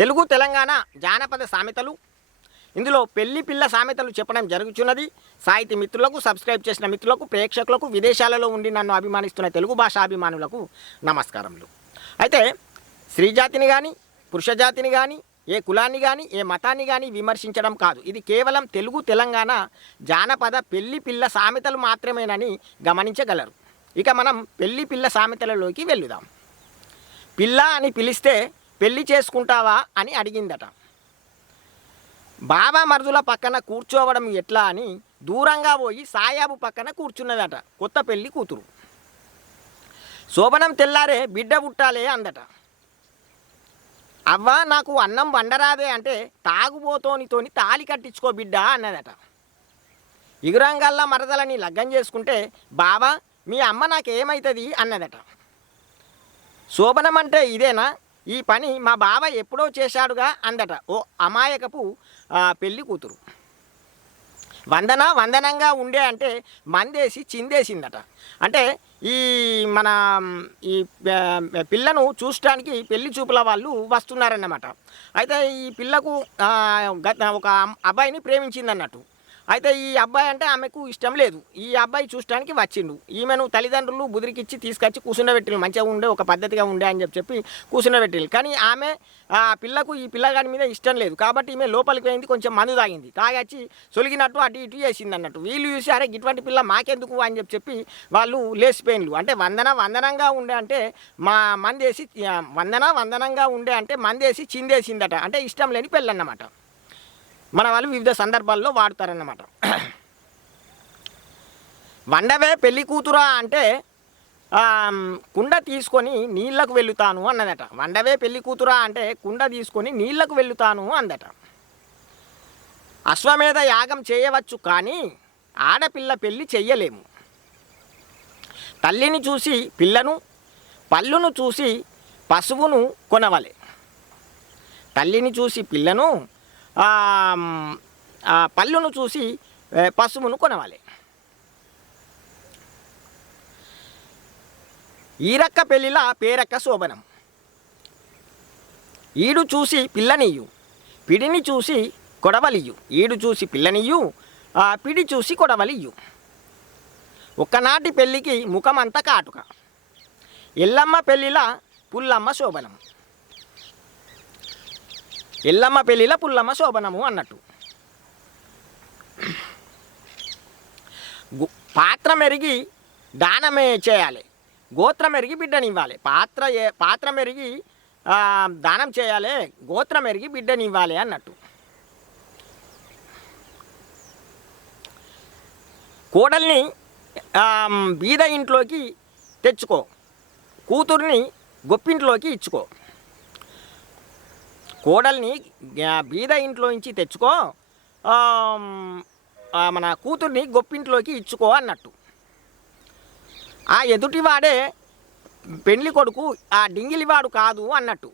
తెలుగు తెలంగాణ జానపద సామెతలు. ఇందులో పెళ్ళి పిల్ల సామెతలు చెప్పడం జరుగుతున్నది సాహితీ మిత్రులకు సబ్స్క్రైబ్ చేసిన మిత్రులకు ప్రేక్షకులకు విదేశాలలో ఉండి నన్ను అభిమానిస్తున్న తెలుగు భాష అభిమానులకు నమస్కారములు. అయితే స్త్రీ జాతిని కానీ పురుష జాతిని కానీ ఏ కులాన్ని కానీ ఏ మతాన్ని కానీ విమర్శించడం కాదు. ఇది కేవలం తెలుగు తెలంగాణ జానపద పెళ్ళి పిల్ల సామెతలు మాత్రమేనని గమనించగలరు. ఇక మనం పెళ్ళి పిల్ల సామెతలలోకి వెళ్ళుదాం. పిల్ల అని పిలిస్తే పెళ్ళి చేసుకుంటావా అని అడిగిందట. బాబా మరుదుల పక్కన కూర్చోవడం ఎట్లా అని దూరంగా పోయి సాయాబు పక్కన కూర్చున్నదట కొత్త పెళ్ళి కూతురు. శోభనం తెల్లారే బిడ్డ పుట్టాలే అందట. అవ్వా నాకు అన్నం వండరాదే అంటే తాగుబోతోనితోని తాలి కట్టించుకో బిడ్డ అన్నదట. ఇగురంగల్లా మరదలని లగ్గం చేసుకుంటే బావా మీ అమ్మ నాకేమవుతుంది అన్నదట. శోభనం అంటే ఇదేనా? ఈ పని మా బాబాయ్ ఎప్పుడో చేశాడుగా అందట. ఓ అమాయకపు పెళ్ళి కూతురు. వందన వందనంగా ఉండే అంటే మందేసి చిందేసిందట. అంటే ఈ మన ఈ పిల్లను చూడటానికి పెళ్ళి చూపుల వాళ్ళు వస్తున్నారన్నమాట. అయితే ఈ పిల్లకు గత ఒక అబ్బాయిని ప్రేమించింది అన్నట్టు అయితే ఈ అబ్బాయి అంటే ఆమెకు ఇష్టం లేదు. ఈ అబ్బాయి చూడటానికి వచ్చిండు. ఈమెను తల్లిదండ్రులు బుదిరికిచ్చి తీసుకొచ్చి కూర్చుండబెట్టిల్లు మంచిగా ఉండే ఒక పద్ధతిగా ఉండే అని చెప్పి చెప్పి కూర్చుండబెట్టిల్లు కానీ ఆమె ఆ పిల్లకు ఈ పిల్లగాడి మీద ఇష్టం లేదు. కాబట్టి ఈమె లోపలికి పోయింది కొంచెం మందు తాగింది. తాగచ్చి సొలిగినట్టు అటు ఇటు చేసింది అన్నట్టు. వీళ్ళు చూసి అరే ఇటువంటి పిల్ల మాకెందుకు? అని చెప్పి చెప్పి వాళ్ళు లేచిపోయిన్లు. అంటే వందన వందనంగా ఉండే అంటే మా మందేసి వందన వందనంగా ఉండే అంటే మందేసి చిందేసిందట. అంటే ఇష్టం లేని పెళ్ళన్నమాట. మన వాళ్ళు వివిధ సందర్భాల్లో వాడతారన్నమాట. వండవే పెళ్ళి కూతురా అంటే కుండ తీసుకొని నీళ్ళకు వెళ్తాను అన్నదట. వండవే పెళ్ళి కూతురా అంటే కుండ తీసుకొని నీళ్ళకు వెళ్తాను అందట. అశ్వమేధ యాగం చేయవచ్చు కానీ ఆడపిల్ల పెళ్ళి చెయ్యలేము. తల్లిని చూసి పిల్లను పళ్ళును చూసి పశువును కొనవలే. తల్లిని చూసి పిల్లను పళ్ళును చూసి పశువును కొనవాలి. ఈరక్క పెళ్ళిల పేరక్క శోభనం. ఈడు చూసి పిల్లనియ్యు పిడిని చూసి కొడవలియ్యు. ఈడు చూసి పిల్లనియ్యు ఆ పిడి చూసి కొడవలియ్యు. ఒక్కనాటి పెళ్ళికి ముఖమంతా కాటుక. ఎల్లమ్మ పెళ్ళిలా పుల్లమ్మ శోభనం. ఎల్లమ్మ పెళ్ళిల పుల్లమ్మ శోభనము అన్నట్టు. పాత్ర మెరిగి దానమే చేయాలి. గోత్రం మెరిగి బిడ్డనివ్వాలి. పాత్ర ఏ- పాత్ర మెరిగి దానం చేయాలి. గోత్రం మెరిగి బిడ్డనివ్వాలి అన్నట్టు. కోడల్ని బీద ఇంట్లోకి తెచ్చుకో. కూతుర్ని గొప్పింట్లోకి ఇచ్చుకో. కోడల్ని బీద ఇంట్లో నుంచి తెచ్చుకో మన కూతుర్ని గొప్పింట్లోకి ఇచ్చుకో అన్నట్టు. ఆ ఎదుటివాడే పెళ్ళి కొడుకు ఆ డింగిలివాడు కాదు అన్నట్టు.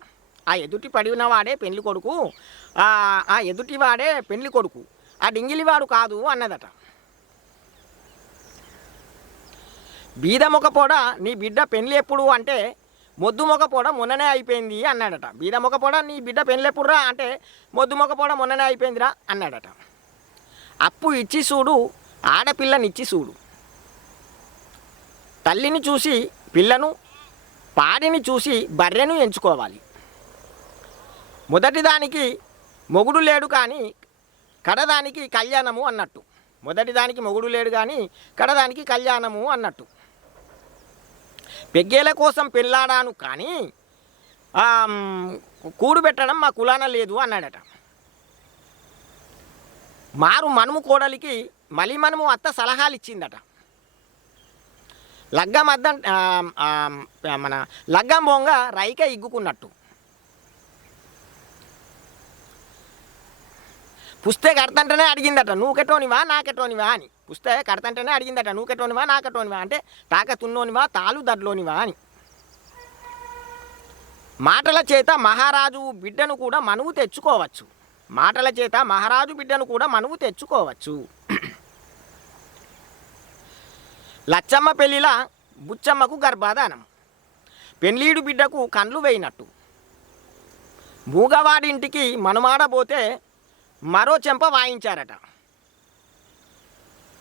ఆ ఎదుటి పడిన వాడే పెళ్ళి కొడుకు ఆ ఎదుటివాడే పెళ్ళి కొడుకు ఆ డింగిలివాడు కాదు అన్నదట. బీద మొకపోడ నీ బిడ్డ పెళ్ళి ఎప్పుడు అంటే మొద్దు మొక్కపోవడం మొన్ననే అయిపోయింది అన్నాడట. బీద మొక్కపోవడం నీ బిడ్డ పెళ్ళెప్పుడురా అంటే మొద్దు మొక్కపోవడం మొన్ననే అయిపోయిందిరా అన్నాడట. అప్పు ఇచ్చి చూడు ఆడపిల్లనిచ్చి చూడు. తల్లిని చూసి పిల్లను పాడిని చూసి బర్రెను ఎంచుకోవాలి. మొదటిదానికి మొగుడు లేడు కానీ కడదానికి కళ్యాణము అన్నట్టు. మొదటిదానికి మొగుడు లేడు కానీ కడదానికి కళ్యాణము అన్నట్టు. పెగ్గేల కోసం పెళ్ళాడాను కానీ కూడు పెట్టడం మా కులాన లేదు అన్నాడట. మారు మనుము కోడలికి మళ్ళీ మనము అత్త సలహాలు ఇచ్చిందట లగ్గం అద్దం మన లగ్గం బొంగ రైక ఇగ్గుకున్నట్టు. పుస్తే కడతంటనే అడిగిందట నువ్వు కెటోనివా నాకెటోనివా అని. పుస్తే కడతంటేనే అడిగిందట నువ్వు కట్టోనివా నా కట్టోనివా అంటే తాకతున్నోనివా తాలు దడ్లోనివా అని. మాటల చేత మహారాజు బిడ్డను కూడా మనువు తెచ్చుకోవచ్చు. మాటల చేత మహారాజు బిడ్డను కూడా మనువు తెచ్చుకోవచ్చు. లచ్చమ్మ పెళ్ళిలా బుచ్చమ్మకు గర్భాధానం. పెళ్ళీడు బిడ్డకు కండ్లు వేయినట్టు. మూగవాడింటికి మనుమాడబోతే మరో చెంప వాయించారట.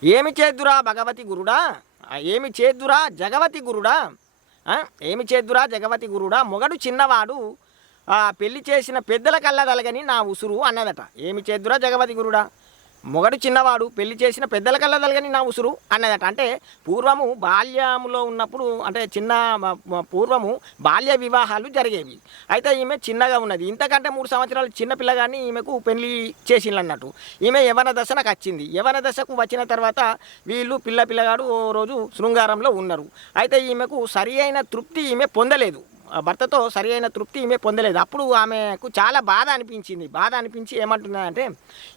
ఏమి చేద్దురా భగవతి గురుడా? ఏమి చేద్దురా జగవతి గురుడా? ఏమి చేద్దురా జగవతి గురుడా? మొగడు చిన్నవాడు. పెళ్ళి చేసిన పెద్దల కళ్ళదలగని నా ఉసురు అన్నదట. ఏమి చేద్దురా జగవతి గురుడా? మొగడు చిన్నవాడు పెళ్ళి చేసిన పెద్దల కళ్ళదలగని నా ఉసురు అన్నదట. అంటే పూర్వము బాల్యములో ఉన్నప్పుడు అంటే చిన్న పూర్వము బాల్య వివాహాలు జరిగేవి. అయితే ఈమె చిన్నగా ఉన్నది. ఇంతకంటే మూడు సంవత్సరాలు చిన్న పిల్లగాని ఈమెకు పెళ్ళి చేసిండ్రు ఈమె యవన నాకు వచ్చింది. యవన దశకు వచ్చిన తర్వాత వీళ్ళు పిల్ల పిల్లగాడు ఓ రోజు శృంగారంలో ఉన్నారు. అయితే ఈమెకు సరి అయిన తృప్తి ఈమె పొందలేదు. భర్తతో సరి అయిన తృప్తి ఈమె పొందలేదు. అప్పుడు ఆమెకు చాలా బాధ అనిపించింది. బాధ అనిపించి ఏమంటున్నాయంటే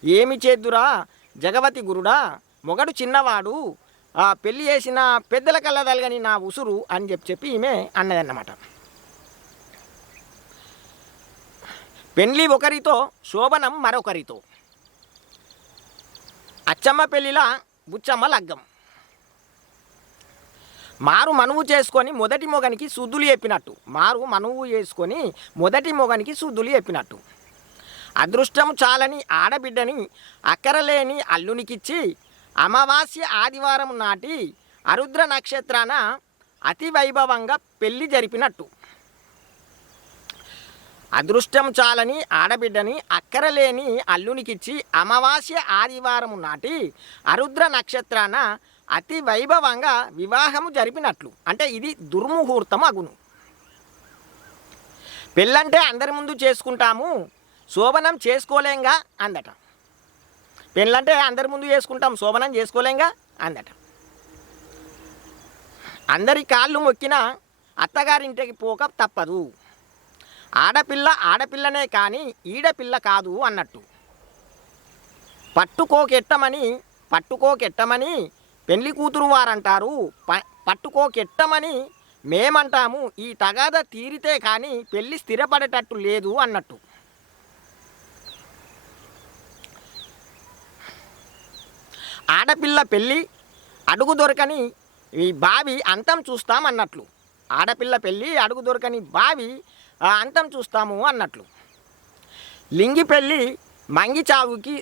ఏమి చేద్దురా? జగవతి గురుడా మొగడు చిన్నవాడు. ఆ పెళ్ళి చేసిన పెద్దల కళ్ళదలగని నా ఉసురు అని చెప్పి చెప్పి ఈమె అన్నదన్నమాట. పెళ్ళి ఒకరితో శోభనం మరొకరితో. అచ్చమ్మ పెళ్ళిలా బుచ్చమ్మ లగ్గం. మారు మనువు చేసుకొని మొదటి మొగనికి శుద్ధులు చెప్పినట్టు. మారు మనువు చేసుకొని మొదటి మొగనికి శుద్ధులు చెప్పినట్టు. అదృష్టం చాలని ఆడబిడ్డని అక్కరలేని అల్లునికిచ్చి అమావాస్య ఆదివారం నాటి అరుద్ర నక్షత్రాన అతి వైభవంగా పెళ్ళి జరిపినట్టు. అదృష్టం చాలని ఆడబిడ్డని అక్కరలేని అల్లునికిచ్చి అమావాస్య ఆదివారం నాటి అరుద్ర నక్షత్రాన అతి వైభవంగా వివాహము జరిపినట్లు. అంటే ఇది దుర్ముహూర్తం అగును. పెళ్ళంటే అందరి ముందు చేసుకుంటాము శోభనం చేసుకోలేంగా అందట. పెళ్ళంటే అందరి ముందు చేసుకుంటాం శోభనం చేసుకోలేంగా అందట. అందరి కాళ్ళు మొక్కిన అత్తగారింటికి పోక తప్పదు. ఆడపిల్ల ఆడపిల్లనే కానీ ఈడపిల్ల కాదు అన్నట్టు. పట్టుకోకెట్టమని పట్టుకోకెట్టమని పెళ్ళి కూతురు వారంటారు. ప పట్టుకోకెట్టమని మేమంటాము. ఈ తగాద తీరితే కానీ పెళ్ళి స్థిరపడేటట్టు లేదు అన్నట్టు. ఆడపిల్ల పెళ్ళి అడుగు దొరకని ఈ బావి అంతం చూస్తాం అన్నట్లు. ఆడపిల్ల పెళ్ళి అడుగు దొరకని బావి అంతం చూస్తాము అన్నట్లు. లింగి పెళ్ళి మంగి చావుకి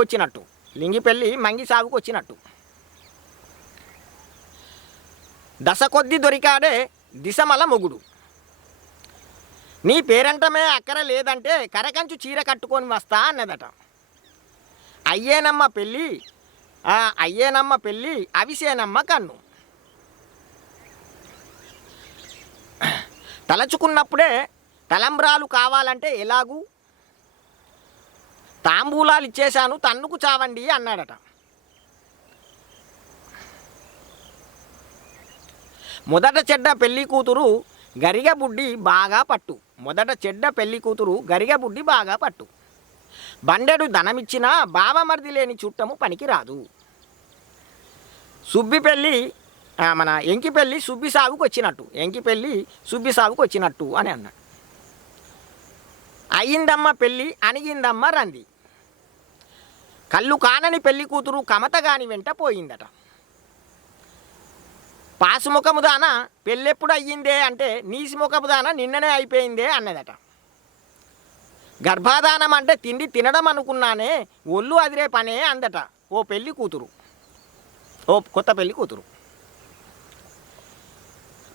వచ్చినట్టు లింగి పెళ్ళి మంగి సాగుకు వచ్చినట్టు దశ కొద్ది దొరికాడే దిశమల మొగుడు. నీ పేరంటమే అక్కర లేదంటే కరకంచు చీర కట్టుకొని వస్తా అన్నదట. అయ్యేనమ్మ పెళ్ళి అయ్యేనమ్మ పెళ్ళి అవిసేనమ్మ కన్ను. తలచుకున్నప్పుడే తలంబ్రాలు కావాలంటే ఎలాగూ? తాంబూలాలు ఇచ్చేశాను తన్నుకు చావండి అన్నాడట. మొదట చెడ్డ పెళ్ళి కూతురు గరిగబుడ్డి బాగా పట్టు. మొదట చెడ్డ పెళ్ళి కూతురు గరిగబుడ్డి బాగా పట్టు. బండెడు ధనమిచ్చినా బావమరిది లేని చుట్టము పనికిరాదు. సుబ్బి పెళ్ళి మన ఎంకి పెళ్ళి సుబ్బి సాగుకు వచ్చినట్టు. ఎంకి పెళ్ళి సుబ్బి సాగుకు వచ్చినట్టు అని అన్నాడు. అయ్యిందమ్మ పెళ్ళి అణిగిందమ్మ రంది. కళ్ళు కానని పెళ్ళి కూతురు కమతగాని వెంట పోయిందట. పాసుముఖము దాన పెళ్ళెప్పుడు అయ్యిందే అంటే నీసిముఖము దాన నిన్ననే అయిపోయిందే అన్నదట. గర్భాధానం అంటే తిండి తినడం అనుకున్నానే ఒళ్ళు అదిరే పనే అందట. ఓ పెళ్ళి కూతురు. ఓ కొత్త పెళ్ళి కూతురు.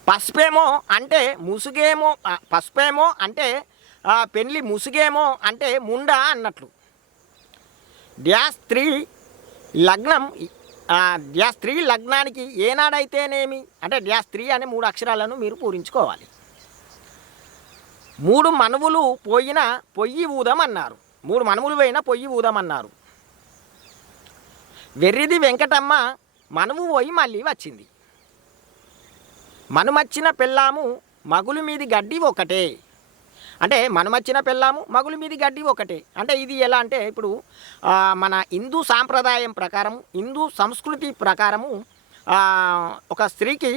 పసుపేమో అంటే ముసుగేమో పసుపేమో అంటే పెళ్ళి ముసుగేమో అంటే ముండా అన్నట్లు. డ్యాస్ త్రీ లగ్నం డ్యాస్ స్త్రీ లగ్నానికి ఏనాడైతేనేమి? అంటే డ్యాస్ స్త్రీ అనే మూడు అక్షరాలను మీరు పూరించుకోవాలి. మూడు మనువులు పోయిన పొయ్యి ఊదమన్నారు. మూడు మనువులు పోయిన పొయ్యి ఊదమన్నారు. వెర్రిది వెంకటమ్మ మనువు పోయి మళ్ళీ వచ్చింది. మనుమచ్చిన పెళ్ళాము మగులు మీది గడ్డి ఒకటే. అంటే మనమచ్చిన పెళ్ళాము మగులు మీది గడ్డి ఒకటే. అంటే ఇది ఎలా అంటే ఇప్పుడు మన హిందూ సాంప్రదాయం ప్రకారం హిందూ సంస్కృతి ప్రకారము ఒక స్త్రీకి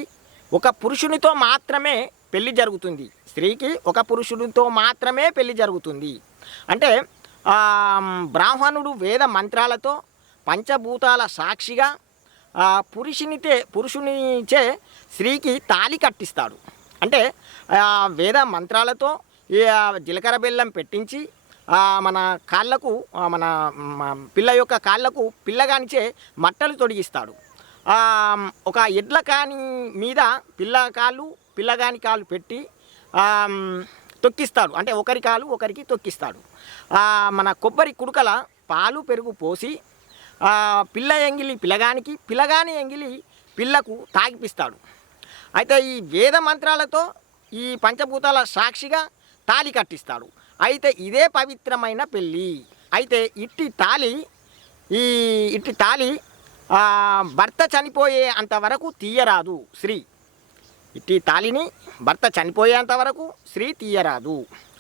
ఒక పురుషునితో మాత్రమే పెళ్ళి జరుగుతుంది. స్త్రీకి ఒక పురుషునితో మాత్రమే పెళ్ళి జరుగుతుంది. అంటే బ్రాహ్మణుడు వేద మంత్రాలతో పంచభూతాల సాక్షిగా పురుషునితే పురుషునిచే స్త్రీకి తాళి కట్టిస్తాడు. అంటే వేద మంత్రాలతో జీలకర్ర బెల్లం పెట్టించి మన కాళ్ళకు మన పిల్ల యొక్క కాళ్ళకు పిల్లగానిచే మట్టలు తొడిగిస్తాడు. ఒక ఎడ్ల కాని మీద పిల్ల కాళ్ళు పిల్లగాని కాళ్ళు పెట్టి తొక్కిస్తాడు. అంటే ఒకరి కాలు ఒకరికి తొక్కిస్తాడు. మన కొబ్బరి కుడుకల పాలు పెరుగు పోసి పిల్ల ఎంగిలి పిల్లగానికి పిల్లగాని ఎంగిలి పిల్లకు తాగిపిస్తాడు. అయితే ఈ వేద మంత్రాలతో ఈ పంచభూతాల సాక్షిగా తాళి కట్టిస్తాడు అయితే ఇదే పవిత్రమైన పెళ్ళి. అయితే ఇట్టి తాళి ఈ ఇట్టి తాళి భర్త చనిపోయే అంతవరకు తీయరాదు. స్త్రీ. ఇట్టి తాళిని భర్త చనిపోయేంత వరకు స్త్రీ తీయరాదు.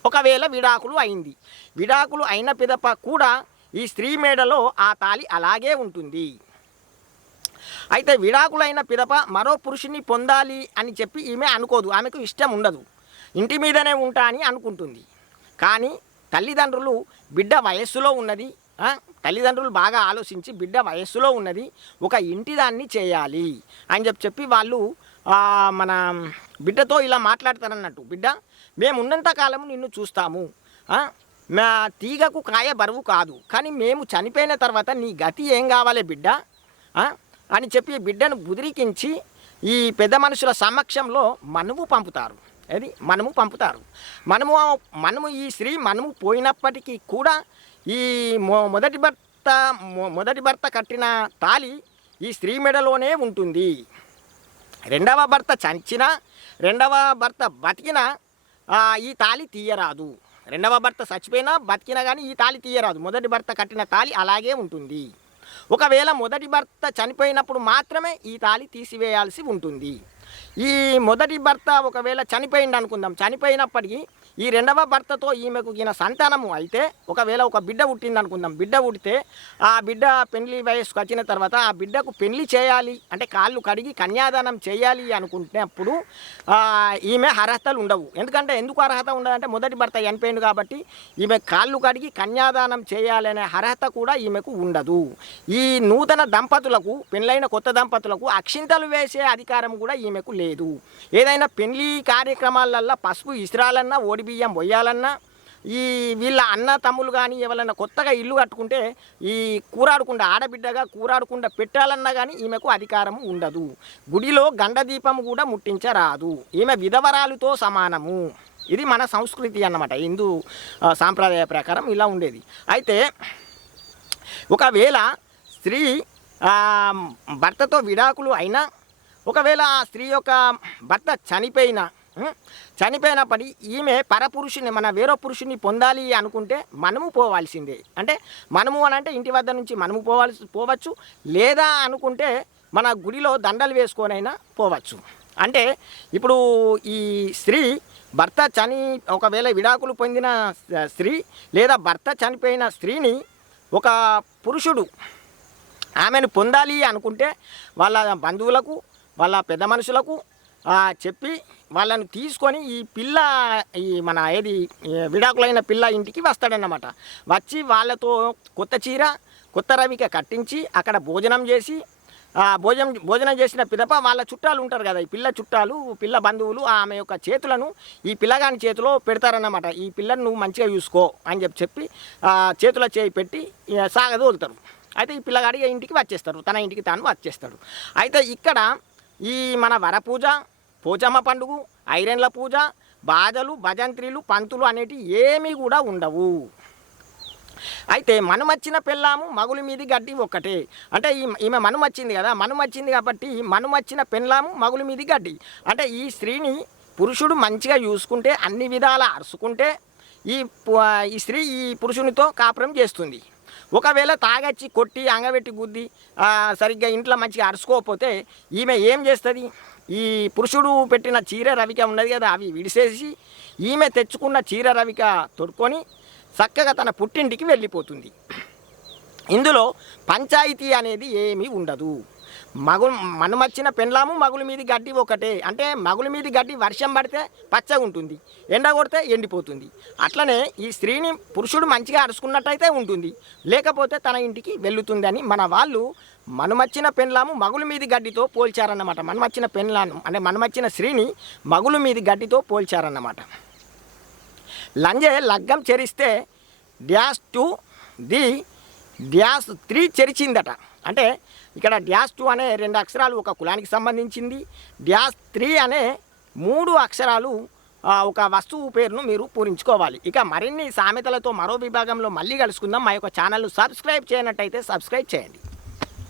ఒకవేళ విడాకులు అయింది. విడాకులు అయిన పిదప కూడా ఈ స్త్రీ మేడలో ఆ తాళి అలాగే ఉంటుంది. అయితే విడాకులైన పిదప మరో పురుషుని పొందాలి అని చెప్పి ఈమె అనుకోదు. ఆమెకు ఇష్టం ఉండదు. ఇంటి మీదనే ఉంటా అని అనుకుంటుంది. కానీ తల్లిదండ్రులు బిడ్డ వయస్సులో ఉన్నది తల్లిదండ్రులు బాగా ఆలోచించి బిడ్డ వయస్సులో ఉన్నది ఒక ఇంటి దాన్ని చేయాలి అని చెప్పి చెప్పి వాళ్ళు మన బిడ్డతో ఇలా మాట్లాడతారన్నట్టు. బిడ్డ మేము ఉన్నంత కాలం నిన్ను చూస్తాము. మా తీగకు కాయ బరువు కాదు. కానీ మేము చనిపోయిన తర్వాత నీ గతి ఏం కావాలి బిడ్డ? అని చెప్పి బిడ్డను బుదిరికించి ఈ పెద్ద మనుషుల సమక్షంలో మనువు పంపుతారు. అది మనము పంపుతారు. మనము మనము ఈ స్త్రీ మనము పోయినప్పటికీ కూడా ఈ మొ మొదటి భర్త మొదటి భర్త కట్టిన తాలి ఈ స్త్రీ మెడలోనే ఉంటుంది. రెండవ భర్త చంచిన రెండవ భర్త బతికిన ఈ తాళి తీయరాదు. రెండవ భర్త చచ్చిపోయినా బతికినా కానీ ఈ తాలి తీయరాదు. మొదటి భర్త కట్టిన తాళి అలాగే ఉంటుంది. ఒకవేళ మొదటి భర్త చనిపోయినప్పుడు మాత్రమే ఈ తాళి తీసివేయాల్సి ఉంటుంది. ఈ మొదటి భర్త ఒకవేళ చనిపోయింది అనుకుందాం చనిపోయినప్పటికీ ఈ రెండవ భర్తతో ఈమెకు ఈయన సంతానము అయితే ఒకవేళ ఒక బిడ్డ పుట్టింది అనుకుందాం. బిడ్డ పుట్టితే ఆ బిడ్డ పెళ్ళి వయస్సుకు వచ్చిన తర్వాత ఆ బిడ్డకు పెళ్ళి చేయాలి అంటే కాళ్ళు కడిగి కన్యాదానం చేయాలి అనుకుంటున్నప్పుడు ఈమె అర్హతలు ఉండవు. ఎందుకంటే ఎందుకు అర్హత ఉండదంటే మొదటి భర్త చనిపోయింది కాబట్టి ఈమె కాళ్ళు కడిగి కన్యాదానం చేయాలనే అర్హత కూడా ఈమెకు ఉండదు. ఈ నూతన దంపతులకు పెళ్ళైన కొత్త దంపతులకు అక్షింతలు వేసే అధికారం కూడా ఈమెకు లేదు. లేదు. ఏదైనా పెళ్ళి కార్యక్రమాలల్లో పసుపు ఇస్రాలన్నా ఓడిబియ్యం పొయ్యాలన్నా ఈ వీళ్ళ అన్న తమ్ములు కానీ ఎవరైనా కొత్తగా ఇల్లు కట్టుకుంటే ఈ కూరాడకుండా ఆడబిడ్డగా కూరాడకుండా పెట్టాలన్నా కానీ ఈమెకు అధికారం ఉండదు. గుడిలో గండ దీపం కూడా ముట్టించరాదు. ఈమె విధవరాలుతో సమానము. ఇది మన సంస్కృతి అన్నమాట. హిందూ సాంప్రదాయ ప్రకారం ఇలా ఉండేది. అయితే ఒకవేళ స్త్రీ భర్తతో విడాకులు అయినా ఒకవేళ ఆ స్త్రీ యొక్క భర్త చనిపోయిన చనిపోయినప్పటి ఈమె పరపురుషుని మన వేరో పురుషుని పొందాలి అనుకుంటే మనము పోవాల్సిందే. అంటే మనము అని అంటే ఇంటి వద్ద నుంచి మనము పోవాల్సి పోవచ్చు. లేదా అనుకుంటే మన గుడిలో దండలు వేసుకొనైనా పోవచ్చు. అంటే ఇప్పుడు ఈ స్త్రీ భర్త చని ఒకవేళ విడాకులు పొందిన స్త్రీ లేదా భర్త చనిపోయిన స్త్రీని ఒక పురుషుడు ఆమెను పొందాలి అనుకుంటే వాళ్ళ బంధువులకు వాళ్ళ పెద్ద మనుషులకు చెప్పి వాళ్ళను తీసుకొని ఈ పిల్ల ఈ మన ఏది విడాకులైన పిల్ల ఇంటికి వస్తాడన్నమాట. వచ్చి వాళ్ళతో కొత్త చీర కొత్త రవిక కట్టించి అక్కడ భోజనం చేసి భోజనం భోజనం చేసిన పిదప వాళ్ళ చుట్టాలు ఉంటారు కదా ఈ పిల్ల చుట్టాలు పిల్ల బంధువులు ఆమె యొక్క చేతులను ఈ పిల్లగాని చేతిలో పెడతారన్నమాట. ఈ పిల్లను నువ్వు మంచిగా చూసుకో అని చెప్పి చెప్పి చేతుల చేయి పెట్టి సాగదోలుతారు. అయితే ఈ పిల్లగాడి ఇంటికి వచ్చేస్తారు. తన ఇంటికి తాను వచ్చేస్తాడు. అయితే ఇక్కడ ఈ మన వరపూజ పోచమ్మ పండుగ ఐరన్ల పూజ బాధలు భజంత్రీలు పంతులు అనేటివి ఏమీ కూడా ఉండవు. అయితే మనుమచ్చిన పెళ్ళాము మగులు మీది గడ్డి ఒక్కటే. అంటే ఈ ఈమె మనుమచ్చింది కదా మనుమచ్చింది కాబట్టి మనుమచ్చిన పెళ్ళాము మగులు మీది గడ్డి. అంటే ఈ స్త్రీని పురుషుడు మంచిగా చూసుకుంటే అన్ని విధాల అరుచుకుంటే ఈ ఈ స్త్రీ ఈ పురుషునితో కాపురం చేస్తుంది. ఒకవేళ తాగచ్చి కొట్టి అంగబెట్టి గుద్ది సరిగ్గా ఇంట్లో మంచిగా అరుచుకోకపోతే ఈమె ఏం చేస్తుంది? ఈ పురుషుడు పెట్టిన చీర రవిక ఉన్నది కదా అవి విడిసేసి ఈమె తెచ్చుకున్న చీర రవిక తొడుక్కొని చక్కగా తన పుట్టింటికి వెళ్ళిపోతుంది. ఇందులో పంచాయతీ అనేది ఏమీ ఉండదు. మగు మనమచ్చిన పెండ్లాము మగుల మీది గడ్డి ఒకటే. అంటే మగుల మీది గడ్డి వర్షం పడితే పచ్చగా ఉంటుంది ఎండ కొడితే ఎండిపోతుంది. అట్లనే ఈ స్త్రీని పురుషుడు మంచిగా అరుచుకున్నట్టయితే ఉంటుంది. లేకపోతే తన ఇంటికి వెళ్ళుతుంది అని మన వాళ్ళు మనమచ్చిన పెండ్లాము మగుల మీది గడ్డితో పోల్చారన్నమాట. మనమచ్చిన పెండ్లాను అంటే మనమచ్చిన స్త్రీని మగుల మీది గడ్డితో పోల్చారన్నమాట. లంజే లగ్గం చెరిస్తే dash two the dash three చెరిచిందట. అంటే ఇక్కడ డ్యాష్ టూ అనే రెండు అక్షరాలు ఒక కులానికి సంబంధించింది. డ్యాష్ త్రీ అనే మూడు అక్షరాలు ఒక వస్తువు పేరును మీరు పూరించుకోవాలి. ఇక మరిన్ని సామెతలతో మరో విభాగంలో మళ్ళీ కలుసుకుందాం. మా యొక్క ఛానల్ సబ్స్క్రైబ్ చేయనట్టయితే సబ్స్క్రైబ్ చేయండి.